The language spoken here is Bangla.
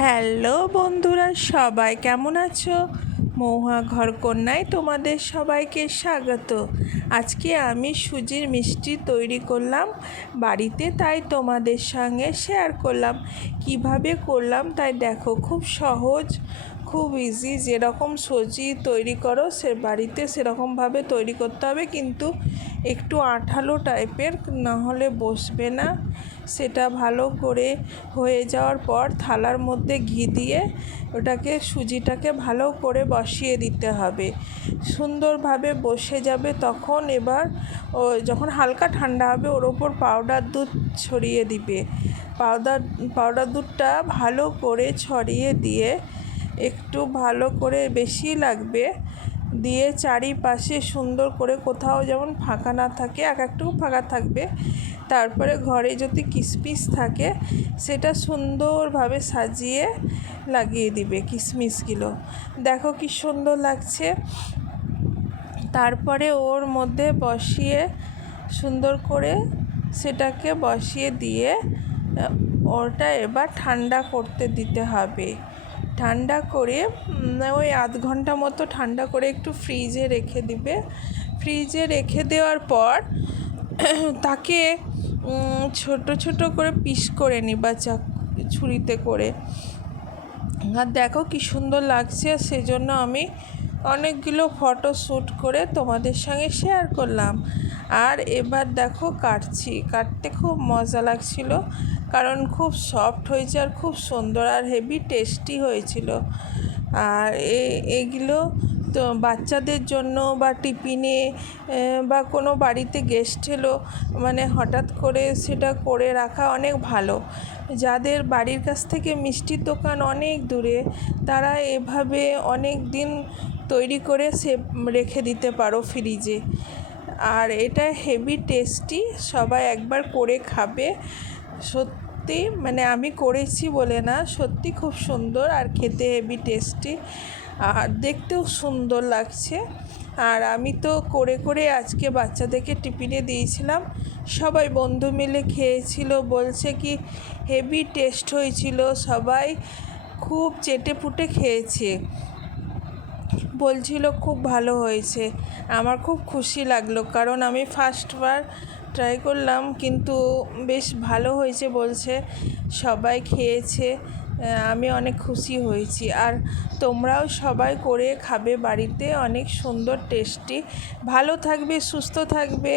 হ্যালো বন্ধুরা, সবাই কেমন আছো? মহুয়া ঘরকন্যায় তোমাদের সবাইকে স্বাগত। আজকে আমি সুজির মিষ্টি তৈরি করলাম বাড়িতে, তাই তোমাদের সঙ্গে শেয়ার করলাম। কিভাবে করলাম তাই দেখো, খুব সহজ, খুব ইজি। যেরকম সুজি তৈরি করো সে বাড়িতে সেরকমভাবে তৈরি করতে হবে, কিন্তু একটু আঠালো টাইপের, না হলে বসবে না। সেটা ভালো করে হয়ে যাওয়ার পর থালার মধ্যে ঘি দিয়ে ওটাকে সুজিটাকে ভালো করে বসিয়ে দিতে হবে। সুন্দরভাবে বসে যাবে তখন এবার যখন হালকা ঠান্ডা হবে ওর ওপর পাউডার দুধ ছড়িয়ে দিবে। পাউডার দুধটা ভালো করে ছড়িয়ে দিয়ে একটু ভালো করে, বেশি লাগবে, দিয়ে চারিপাশে সুন্দর করে, কোথাও যেমন ফাঁকা না থাকে, একটু ফাঁকা থাকবে। তারপরে ঘরে যদি কিশমিশ থাকে সেটা সুন্দরভাবে সাজিয়ে লাগিয়ে দিবে কিশমিশগুলো। দেখো কি সুন্দর লাগছে। তারপরে ওর মধ্যে বসিয়ে সুন্দর করে সেটাকে বসিয়ে দিয়ে ওটা এবার ঠান্ডা করতে দিতে হবে। ঠান্ডা করে ওই আধ ঘন্টা মতো ঠান্ডা করে একটু ফ্রিজে রেখে দিবে। ফ্রিজে রেখে দেওয়ার পর তাকে ছোট ছোট করে পিস করে নিবা ছুরিতে করে। আর দেখো কি সুন্দর লাগছে, সেজন্য আমি অনেকগুলো ফটো শ্যুট করে তোমাদের সঙ্গে শেয়ার করলাম। আর এবার দেখো কাটতে খুব মজা লাগছিল, কারণ খুব সফট হয়েছে আর খুব সুন্দর আর হেভি টেস্টি হয়েছিল। আর এগুলো তো বাচ্চাদের জন্য বা টিফিনে বা কোনো বাড়িতে গেস্ট এলো, মানে হঠাৎ করে সেটা করে রাখা অনেক ভালো। যাদের বাড়ির কাছ থেকে মিষ্টির দোকান অনেক দূরে, তারা এভাবে অনেক দিন তৈরি করে রেখে দিতে পারো ফ্রিজে। আর এটা হেভি টেস্টি, সবাই একবার করে খাবে। সত্যি, মানে আমি করেছি বলে না, সত্যি খুব সুন্দর আর খেতে হেভি টেস্টি, আর দেখতেও সুন্দর লাগছে। আর আমি তো করে করে আজকে বাচ্চাদেরকে টিফিনে দিয়েছিলাম, সবাই বন্ধু মিলে খেয়েছিল, বলছে কি হেভি টেস্ট হয়েছিল, সবাই খুব চেটে পুটে খেয়েছে, বলছিল খুব ভালো হয়েছে। আমার খুব খুশি লাগলো, কারণ আমি ফার্স্টবার ট্রাই করলাম, কিন্তু বেশ ভালো হয়েছে বলছে, সবাই খেয়েছে, আমি অনেক খুশি হয়েছি। আর তোমরাও সবাই করে খাবে বাড়িতে, অনেক সুন্দর টেস্টি। ভালো থাকবে, সুস্থ থাকবে।